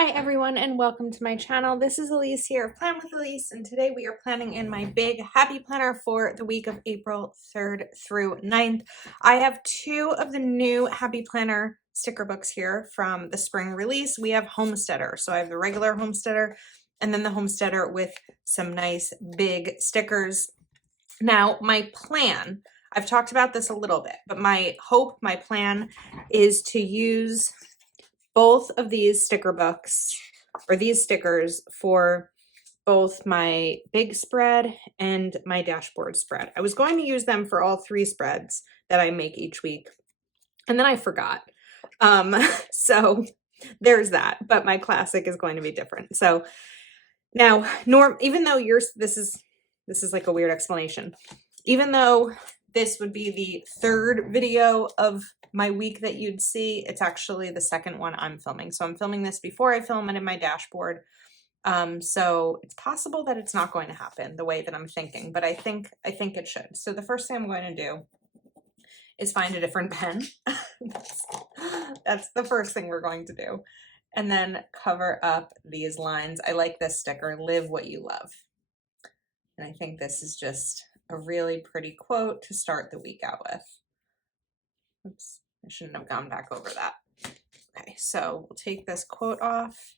Hi everyone and welcome to my channel. This is Elise here of Plan with Elise, and today we are planning in my big happy planner for the week of April 3rd through 9th. I have two of the new happy planner sticker books here from the spring release. We have Homesteader. So I have the regular Homesteader and then the Homesteader with some nice big stickers. Now my plan, I've talked about this a little bit, but my plan is to use both of these sticker books or these stickers for both my big spread and my dashboard spread. I was going to use them for all three spreads that I make each week, and then I forgot. So there's that, but my classic is going to be different. So now, even though this is like a weird explanation, even though this would be the third video of my week that you'd see, it's actually the second one I'm filming. So I'm filming this before I film it in my dashboard. So it's possible that it's not going to happen the way that I'm thinking, but I think it should. So the first thing I'm going to do is find a different pen. That's the first thing we're going to do. And then cover up these lines. I like this sticker, live what you love. And I think this is just a really pretty quote to start the week out with. Oops, I shouldn't have gone back over that. Okay, so we'll take this quote off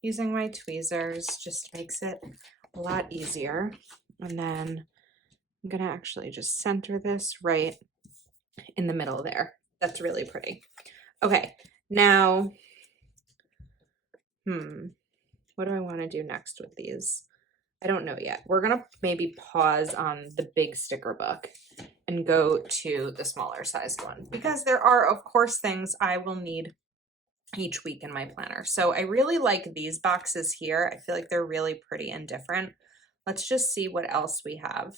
using my tweezers, just makes it a lot easier. And then I'm gonna actually just center this right in the middle there. That's really pretty. Okay, now, what do I want to do next with these? I don't know yet. We're gonna maybe pause on the big sticker book and go to the smaller sized one, because there are, of course, things I will need each week in my planner. So I really like these boxes here. I feel like they're really pretty and different. Let's just see what else we have.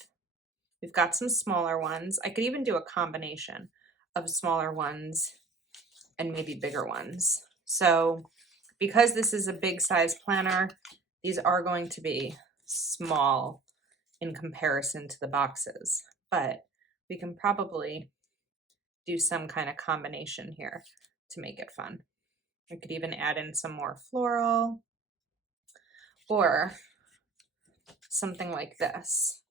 We've got some smaller ones. I could even do a combination of smaller ones and maybe bigger ones. So because this is a big size planner, these are going to be small in comparison to the boxes, but we can probably do some kind of combination here to make it fun. I could even add in some more floral or something like this.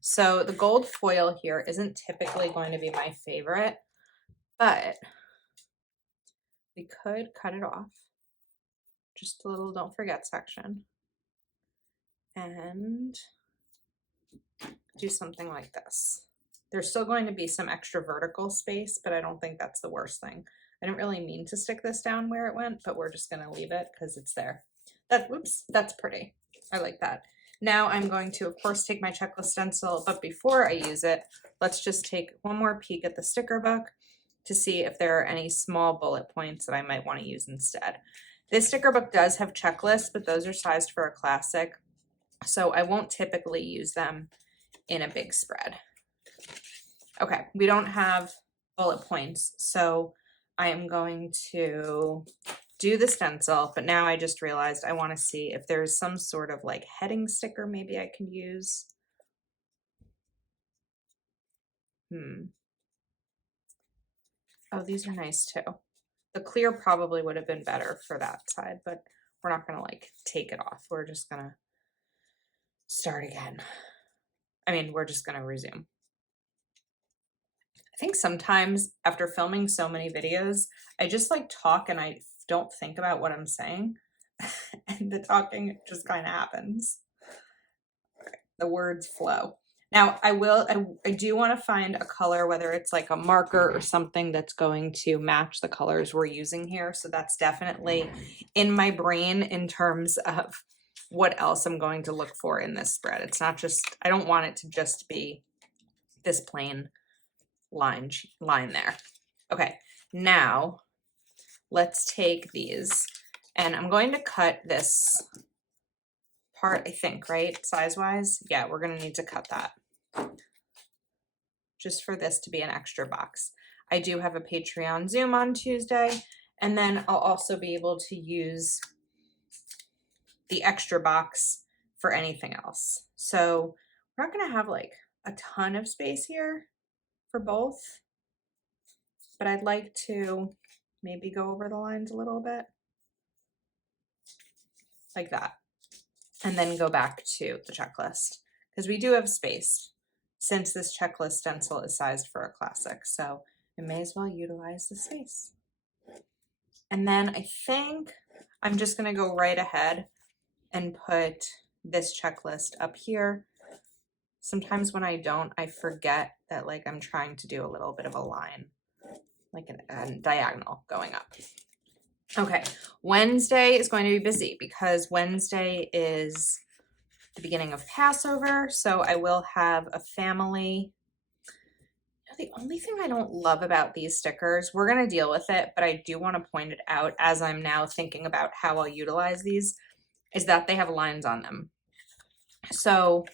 So the gold foil here isn't typically going to be my favorite, but we could cut it off. Just a little don't forget section. And do something like this. There's still going to be some extra vertical space, but I don't think that's the worst thing. I didn't really mean to stick this down where it went, but we're just gonna leave it because it's there. Whoops, that's pretty. I like that. Now I'm going to, of course, take my checklist stencil, but before I use it, let's just take one more peek at the sticker book to see if there are any small bullet points that I might want to use instead. This sticker book does have checklists, but those are sized for a classic, so I won't typically use them in a big spread. Okay, we don't have bullet points, so I am going to do the stencil, but now I just realized I want to see if there's some sort of like heading sticker maybe I can use. Oh, these are nice too. The clear probably would have been better for that side, but we're not gonna like take it off. We're just gonna start again. I mean, we're just gonna resume. I think sometimes after filming so many videos, I just like talk and I don't think about what I'm saying. And the talking just kind of happens. Okay, the words flow. Now I do want to find a color, whether it's like a marker or something that's going to match the colors we're using here. So that's definitely in my brain in terms of what else I'm going to look for in this spread. It's not just, I don't want it to just be this plain line there. Okay, now let's take these and I'm going to cut this part, I think, right? Size-wise. Yeah, we're going to need to cut that just for this to be an extra box. I do have a Patreon Zoom on Tuesday, and then I'll also be able to use the extra box for anything else. So we're not going to have like a ton of space here for both, but I'd like to maybe go over the lines a little bit. like that, and then go back to the checklist because we do have space since this checklist stencil is sized for a classic, so I may as well utilize the space. And then I think I'm just going to go right ahead and put this checklist up here. Sometimes when I don't, I forget that like I'm trying to do a little bit of a line, like a diagonal going up. Okay, Wednesday is going to be busy because Wednesday is the beginning of Passover, so I will have a family. The only thing I don't love about these stickers, we're going to deal with it, but I do want to point it out as I'm now thinking about how I'll utilize these, is that they have lines on them. So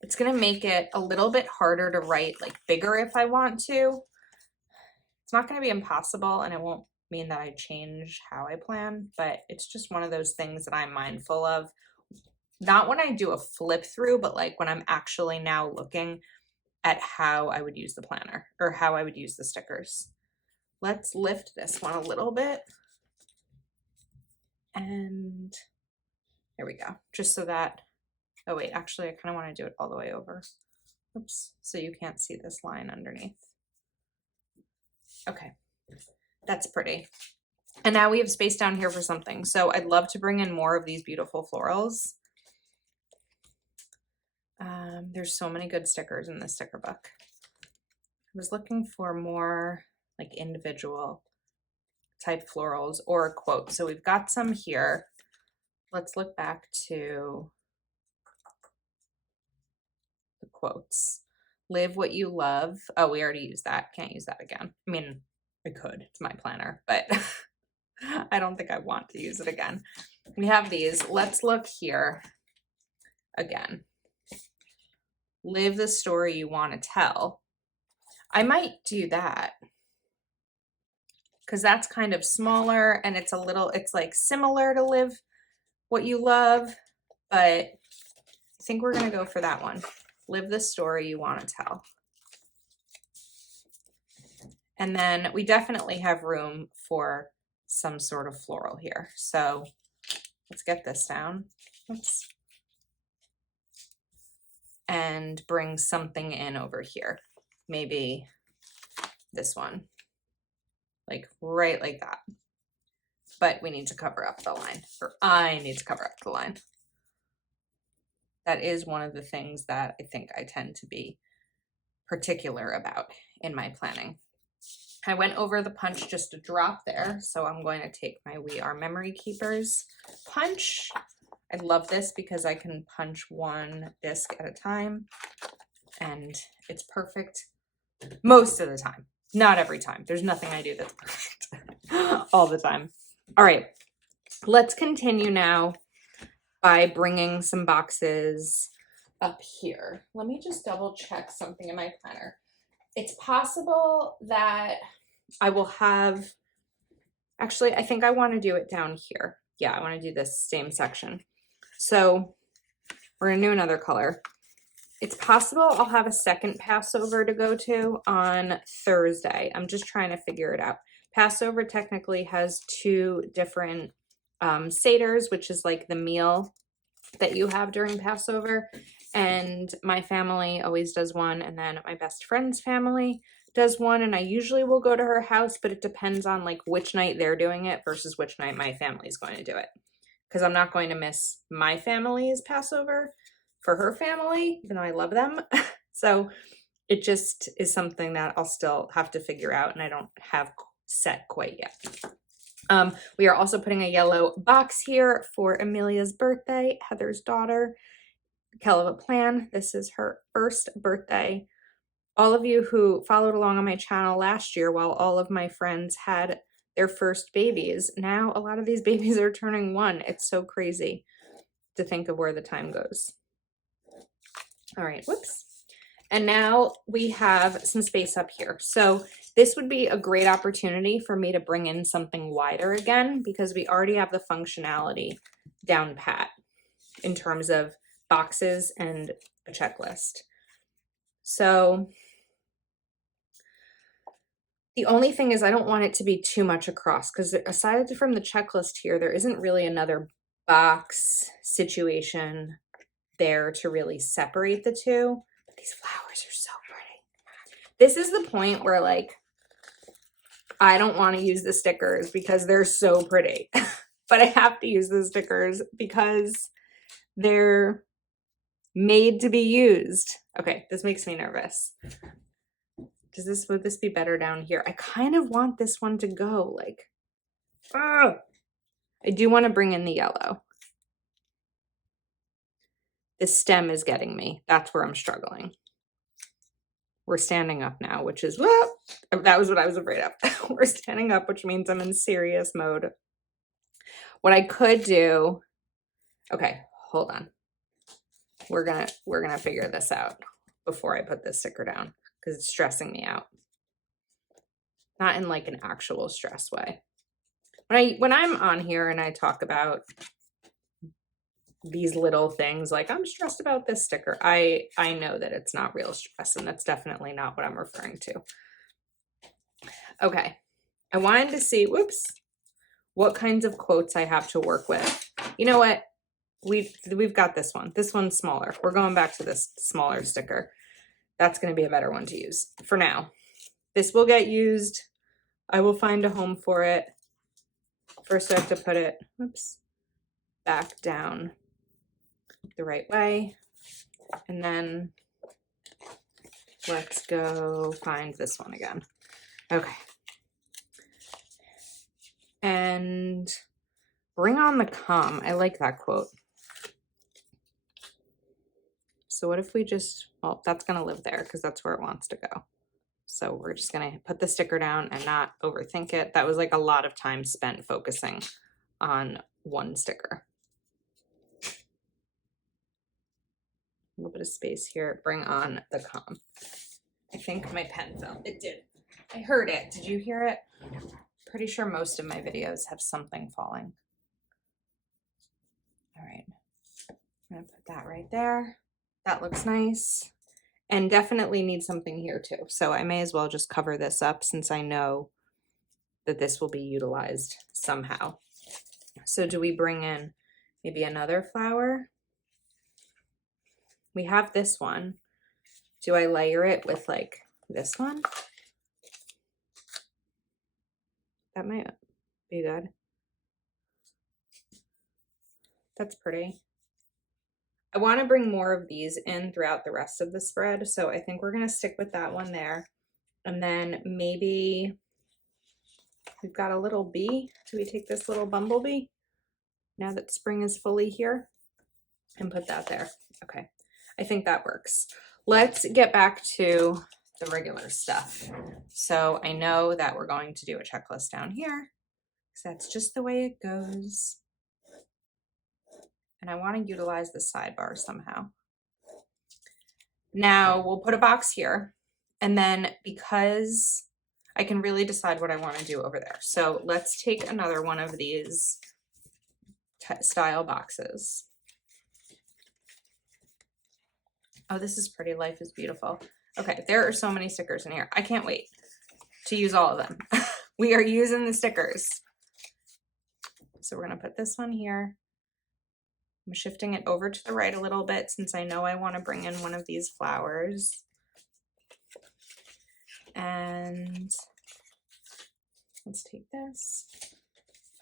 it's going to make it a little bit harder to write like bigger if I want to. It's not going to be impossible, and it won't mean that I change how I plan, but it's just one of those things that I'm mindful of. Not when I do a flip through, but like when I'm actually now looking at how I would use the planner or how I would use the stickers. Let's lift this one a little bit. And there we go. Just so that, oh wait, actually I kind of want to do it all the way over. Oops, so you can't see this line underneath. Okay, that's pretty. And now we have space down here for something. So I'd love to bring in more of these beautiful florals. There's so many good stickers in this sticker book. I was looking for more like individual type florals or a quote. So we've got some here. Let's look back to the quotes. Live what you love. Oh, we already used that. Can't use that again. I mean, I could. It's my planner, but I don't think I want to use it again. We have these. Let's look here again. Live the story you want to tell. I might do that because that's kind of smaller and it's a little, it's like similar to live what you love, but I think we're going to go for that one. Live the story you want to tell. And then we definitely have room for some sort of floral here. So let's get this down. Oops. And bring something in over here. Maybe this one, like right like that. But we need to cover up the line, or I need to cover up the line. That is one of the things that I think I tend to be particular about in my planning. I went over the punch just a drop there, so I'm going to take my We Are Memory Keepers punch. I love this because I can punch one disc at a time, and it's perfect most of the time. Not every time. There's nothing I do that's perfect all the time. All right, let's continue now by bringing some boxes up here. Let me just double check something in my planner. It's possible that I will have, actually, I think I want to do it down here. Yeah, I want to do this same section. So we're going to do another color. It's possible I'll have a second Passover to go to on Thursday. I'm just trying to figure it out. Passover technically has two different seders, which is like the meal that you have during Passover. And my family always does one, and then my best friend's family does one, and I usually will go to her house, but it depends on like which night they're doing it versus which night my family is going to do it. Because I'm not going to miss my family's Passover for her family, even though I love them. So it just is something that I'll still have to figure out, and I don't have set quite yet. We are also putting a yellow box here for Amelia's birthday, Heather's daughter. Hell of a plan. This is her first birthday. All of you who followed along on my channel last year while all of my friends had their first babies, now a lot of these babies are turning 1. It's so crazy to think of where the time goes. All right, whoops. And now we have some space up here. So this would be a great opportunity for me to bring in something wider again, because we already have the functionality down pat in terms of boxes and a checklist. So the only thing is I don't want it to be too much across, because aside from the checklist here, there isn't really another box situation there to really separate the two. But these flowers are so pretty. This is the point where like I don't want to use the stickers because they're so pretty. But I have to use the stickers because they're made to be used. Okay, this makes me nervous. Would this be better down here? I kind of want this one to go like, oh, I do want to bring in the yellow. The stem is getting me. That's where I'm struggling. We're standing up now, which is, well, that was what I was afraid of. We're standing up, which means I'm in serious mode. What I could do, okay, hold on. We're gonna figure this out before I put this sticker down because it's stressing me out. Not in like an actual stress way. When I'm on here and I talk about these little things, like I'm stressed about this sticker, I know that it's not real stress, and that's definitely not what I'm referring to. Okay, I wanted to see, whoops, what kinds of quotes I have to work with. You know what? We've got this one. This one's smaller. We're going back to this smaller sticker. That's going to be a better one to use for now. This will get used. I will find a home for it. First, I have to put it, whoops, back down the right way. And then let's go find this one again. Okay. And bring on the calm. I like that quote. So what if we just, well, that's going to live there because that's where it wants to go. So we're just going to put the sticker down and not overthink it. That was like a lot of time spent focusing on one sticker. A little bit of space here. Bring on the calm. I think my pen fell. It did. I heard it. Did you hear it? Pretty sure most of my videos have something falling. All right. I'm going to put that right there. That looks nice. And definitely need something here too. So I may as well just cover this up since I know that this will be utilized somehow. So do we bring in maybe another flower? We have this one. Do I layer it with like this one? That might be good. That's pretty. I want to bring more of these in throughout the rest of the spread. So I think we're going to stick with that one there. And then maybe we've got a little bee. Do we take this little bumblebee now that spring is fully here and put that there? Okay. I think that works. Let's get back to the regular stuff. So I know that we're going to do a checklist down here because that's just the way it goes. And I want to utilize the sidebar somehow. Now we'll put a box here, and then because I can really decide what I want to do over there. So let's take another one of these style boxes. Oh, this is pretty. Life is beautiful. Okay, there are so many stickers in here. I can't wait to use all of them. We are using the stickers. So we're going to put this one here. I'm shifting it over to the right a little bit since I know I want to bring in one of these flowers. And let's take this,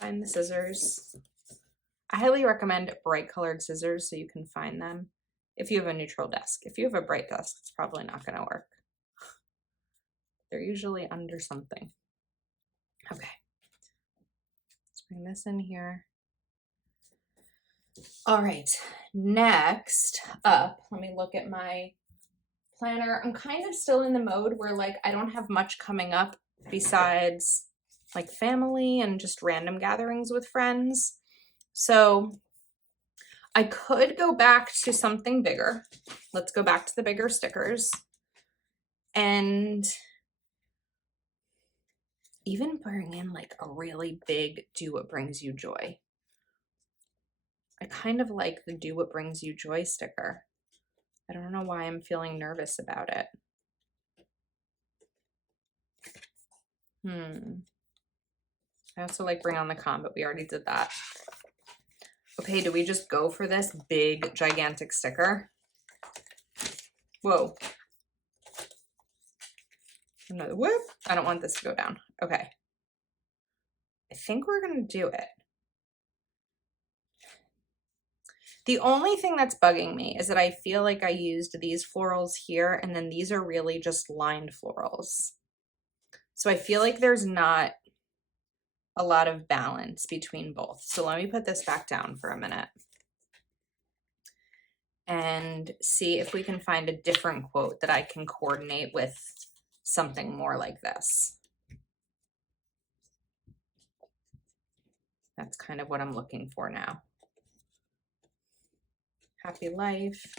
find the scissors. I highly recommend bright colored scissors so you can find them if you have a neutral desk. If you have a bright desk, it's probably not going to work. They're usually under something. Okay. Let's bring this in here. All right, next up, let me look at my planner. I'm kind of still in the mode where like I don't have much coming up besides like family and just random gatherings with friends. So I could go back to something bigger. Let's go back to the bigger stickers and even bring in like a really big do what brings you joy. I kind of like the do what brings you joy sticker. I don't know why I'm feeling nervous about it. I also like bring on the calm, but we already did that. Okay, do we just go for this big, gigantic sticker? Whoa. Another whoop. I don't want this to go down. Okay. I think we're going to do it. The only thing that's bugging me is that I feel like I used these florals here, and then these are really just lined florals. So I feel like there's not a lot of balance between both. So let me put this back down for a minute and see if we can find a different quote that I can coordinate with something more like this. That's kind of what I'm looking for now. Happy life.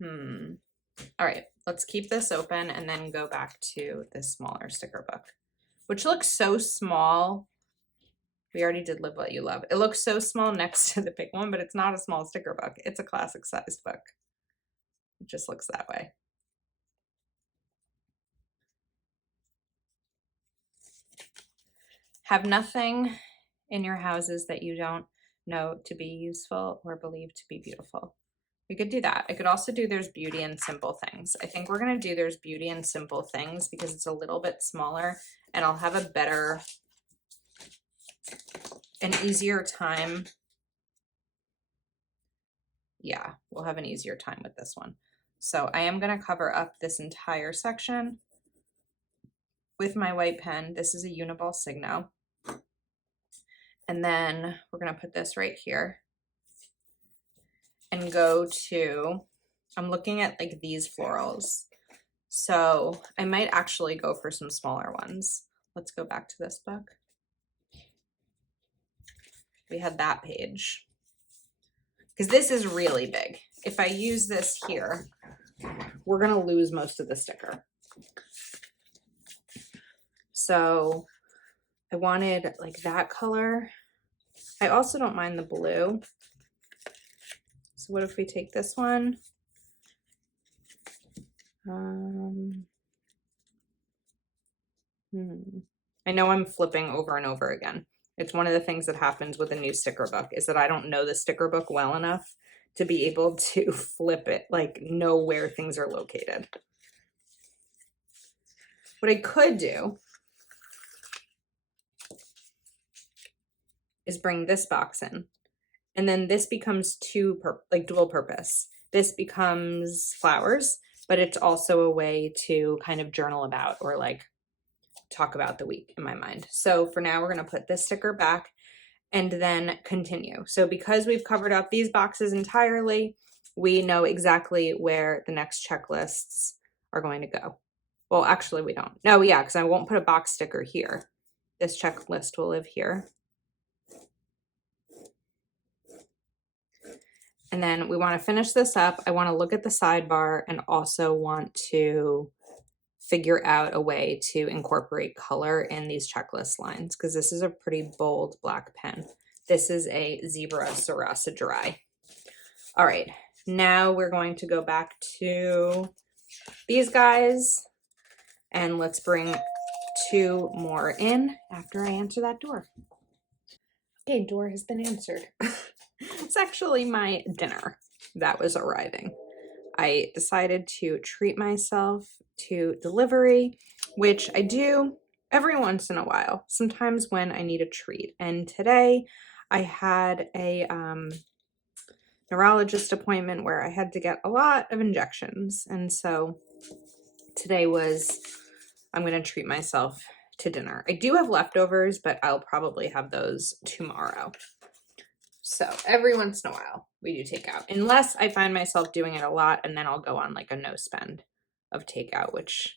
All right, let's keep this open and then go back to this smaller sticker book, which looks so small. We already did Live What You Love. It looks so small next to the big one, but it's not a small sticker book. It's a classic sized book. It just looks that way. Have nothing in your houses that you don't know to be useful or believe to be beautiful. We could do that. I could also do There's Beauty in Simple Things. I think we're going to do There's Beauty in Simple Things because it's a little bit smaller and I'll have a better, an easier time. Yeah, we'll have an easier time with this one. So I am going to cover up this entire section with my white pen. This is a Uniball Signo. And then we're going to put this right here and go to, I'm looking at like these florals. So I might actually go for some smaller ones. Let's go back to this book. We had that page. Because this is really big. If I use this here, we're going to lose most of the sticker. So I wanted like that color. I also don't mind the blue. So what if we take this one? I know I'm flipping over and over again. It's one of the things that happens with a new sticker book is that I don't know the sticker book well enough to be able to flip it, like know where things are located. What I could do is bring this box in, and then this becomes dual purpose. This becomes flowers, but it's also a way to kind of journal about or like talk about the week in my mind. So for now, we're going to put this sticker back and then continue. So because we've covered up these boxes entirely, we know exactly where the next checklists are going to go. Well, actually we don't. No, yeah, because I won't put a box sticker here. This checklist will live here. And then we want to finish this up. I want to look at the sidebar and also want to figure out a way to incorporate color in these checklist lines because this is a pretty bold black pen. This is a Zebra Sarasa Dry. All right, now we're going to go back to these guys and let's bring 2 more in after I answer that door. Okay, door has been answered. It's actually my dinner that was arriving. I decided to treat myself to delivery, which I do every once in a while, sometimes when I need a treat. And today I had a neurologist appointment where I had to get a lot of injections. And so today was, I'm going to treat myself to dinner. I do have leftovers, but I'll probably have those tomorrow. So every once in a while we do takeout, unless I find myself doing it a lot and then I'll go on like a no spend of takeout, which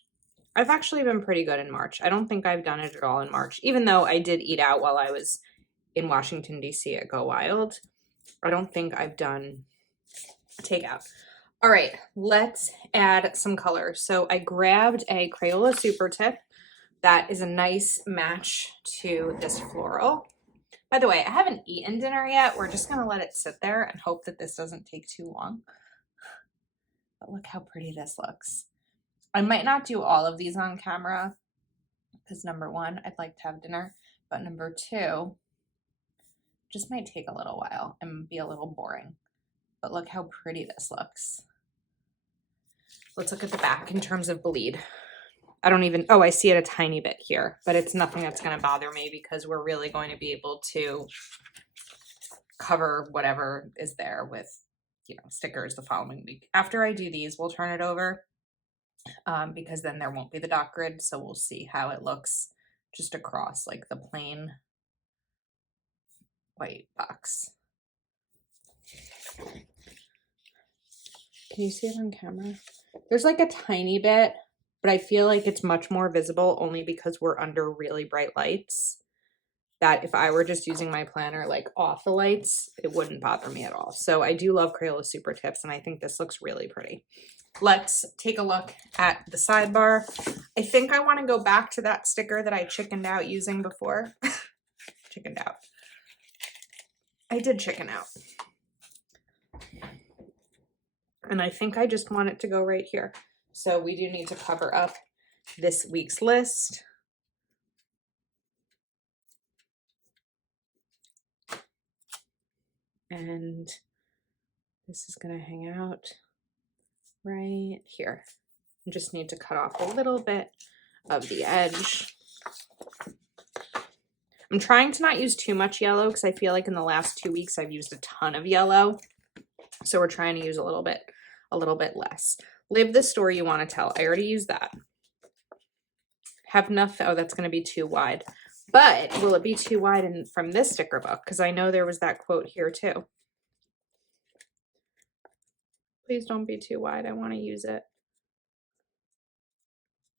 I've actually been pretty good in March. I don't think I've done it at all in March, even though I did eat out while I was in Washington, D.C. at Go Wild. I don't think I've done takeout. All right, let's add some color. So I grabbed a Crayola Super Tip. That is a nice match to this floral. By the way, I haven't eaten dinner yet. We're just gonna let it sit there and hope that this doesn't take too long. But look how pretty this looks. I might not do all of these on camera because number 1, I'd like to have dinner. But number 2, Just might take a little while and be a little boring. But look how pretty this looks. Let's look at the back in terms of bleed. I don't even, oh, I see it a tiny bit here, but it's nothing that's going to bother me because we're really going to be able to cover whatever is there with, you know, stickers the following week. After I do these, we'll turn it over because then there won't be the dot grid. So we'll see how it looks just across like the plain white box. Can you see it on camera? There's like a tiny bit, but I feel like it's much more visible only because we're under really bright lights. That if I were just using my planner like off the lights, it wouldn't bother me at all. So I do love Crayola Super Tips, and I think this looks really pretty. Let's take a look at the sidebar. I think I want to go back to that sticker that I chickened out using before. Chickened out. I did chicken out. And I think I just want it to go right here. So we do need to cover up this week's list. And this is going to hang out right here. I just need to cut off a little bit of the edge. I'm trying to not use too much yellow because I feel like in the last 2 weeks I've used a ton of yellow. So we're trying to use a little bit less. Live the story you want to tell. I already used that. Have nothing. Oh, that's going to be too wide. But will it be too wide from this sticker book? Because I know there was that quote here too. Please don't be too wide. I want to use it.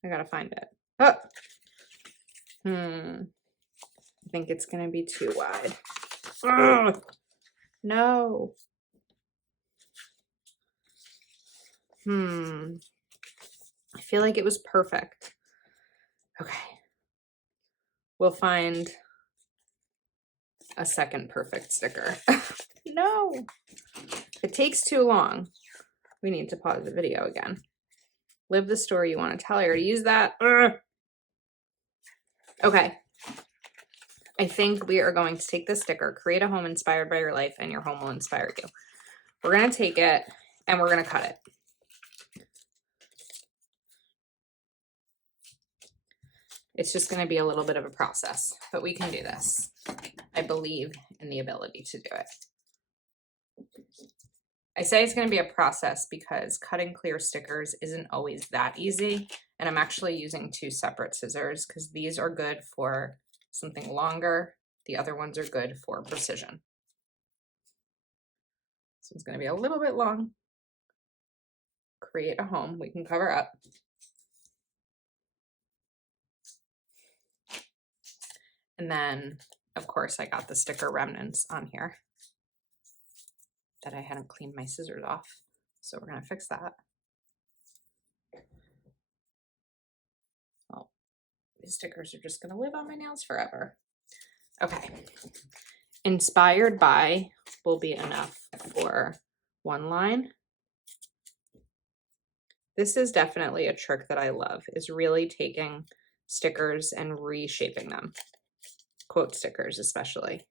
I gotta find it. Oh. I think it's going to be too wide. Ugh. No. I feel like it was perfect. Okay. We'll find a second perfect sticker. No. If it takes too long, we need to pause the video again. Live the story you want to tell. I already used that. Ugh. Okay. I think we are going to take this sticker, create a home inspired by your life, and your home will inspire you. We're going to take it and we're going to cut it. It's just going to be a little bit of a process, but we can do this. I believe in the ability to do it. I say it's going to be a process because cutting clear stickers isn't always that easy. And I'm actually using 2 separate scissors because these are good for something longer. The other ones are good for precision. This one's going to be a little bit long. Create a home. We can cover up. And then, of course, I got the sticker remnants on here that I hadn't cleaned my scissors off. So we're going to fix that. Well, these stickers are just going to live on my nails forever. Okay. Inspired by will be enough for 1 line. This is definitely a trick that I love, is really taking stickers and reshaping them. Quote stickers especially.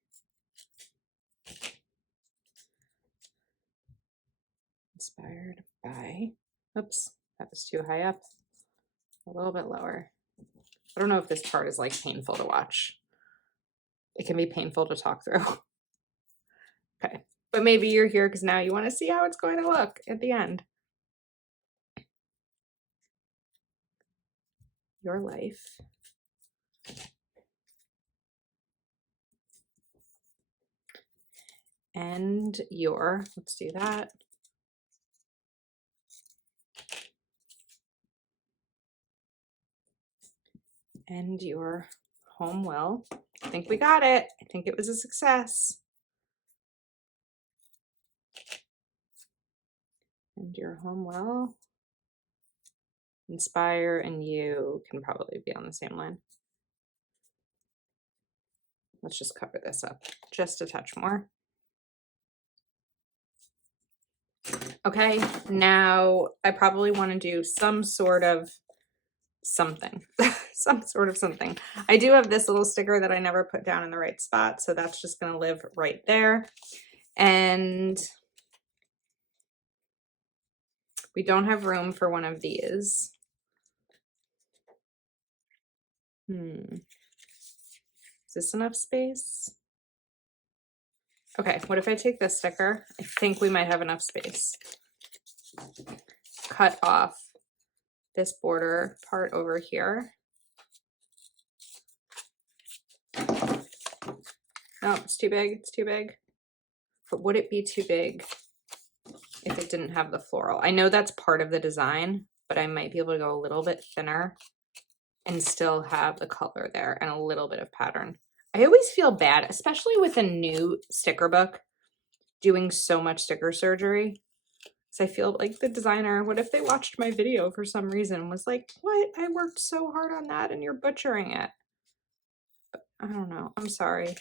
Inspired by, oops, that was too high up. A little bit lower. I don't know if this part is like painful to watch. It can be painful to talk through. Okay, but maybe you're here because now you want to see how it's going to look at the end. Your life. And your, let's do that. And your home will. I think we got it. I think it was a success. And your home will inspire, and you can probably be on the same line. Let's just cover this up just a touch more. Okay, now I probably want to do some sort of something, some sort of something. I do have this little sticker that I never put down in the right spot, so that's just going to live right there. And we don't have room for one of these. Is this enough space? Okay, what if I take this sticker? I think we might have enough space. Cut off this border part over here. No, it's too big, it's too big. But would it be too big if it didn't have the floral? I know that's part of the design, but I might be able to go a little bit thinner and still have the color there and a little bit of pattern. I always feel bad, especially with a new sticker book, doing so much sticker surgery. So I feel like the designer, what if they watched my video for some reason and was like, what? I worked so hard on that and you're butchering it. I don't know. I'm sorry.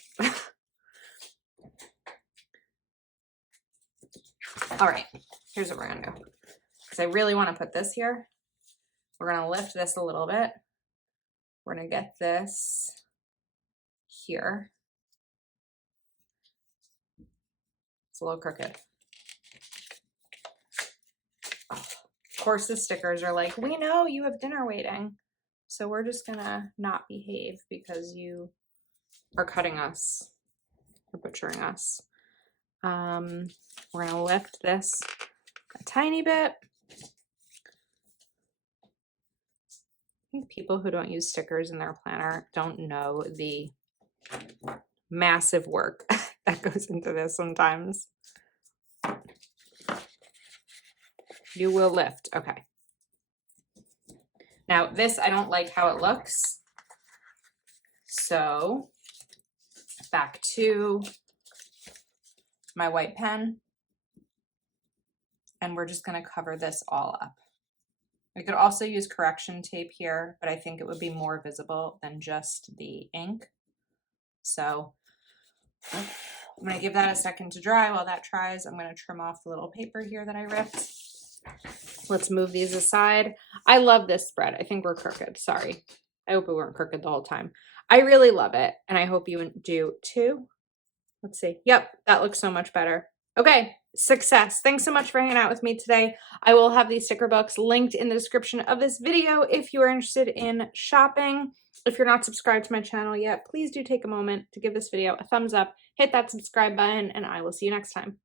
All right, here's what we're gonna do. Because I really want to put this here. We're gonna lift this a little bit. We're gonna get this here. It's a little crooked. Oh, of course, the stickers are like, we know you have dinner waiting. So we're just gonna not behave because you are cutting us or butchering us. We're gonna lift this a tiny bit. I think people who don't use stickers in their planner don't know the massive work that goes into this sometimes. You will lift. Okay. Now this, I don't like how it looks. So back to my white pen. And we're just going to cover this all up. We could also use correction tape here, but I think it would be more visible than just the ink. So I'm going to give that a second to dry. While that dries, I'm going to trim off the little paper here that I ripped. Let's move these aside. I love this spread. I think we're crooked. Sorry. I hope we weren't crooked the whole time. I really love it, and I hope you do too. Let's see. Yep, that looks so much better. Okay, success. Thanks so much for hanging out with me today. I will have these sticker books linked in the description of this video if you are interested in shopping. If you're not subscribed to my channel yet, please do take a moment to give this video a thumbs up, hit that subscribe button, and I will see you next time.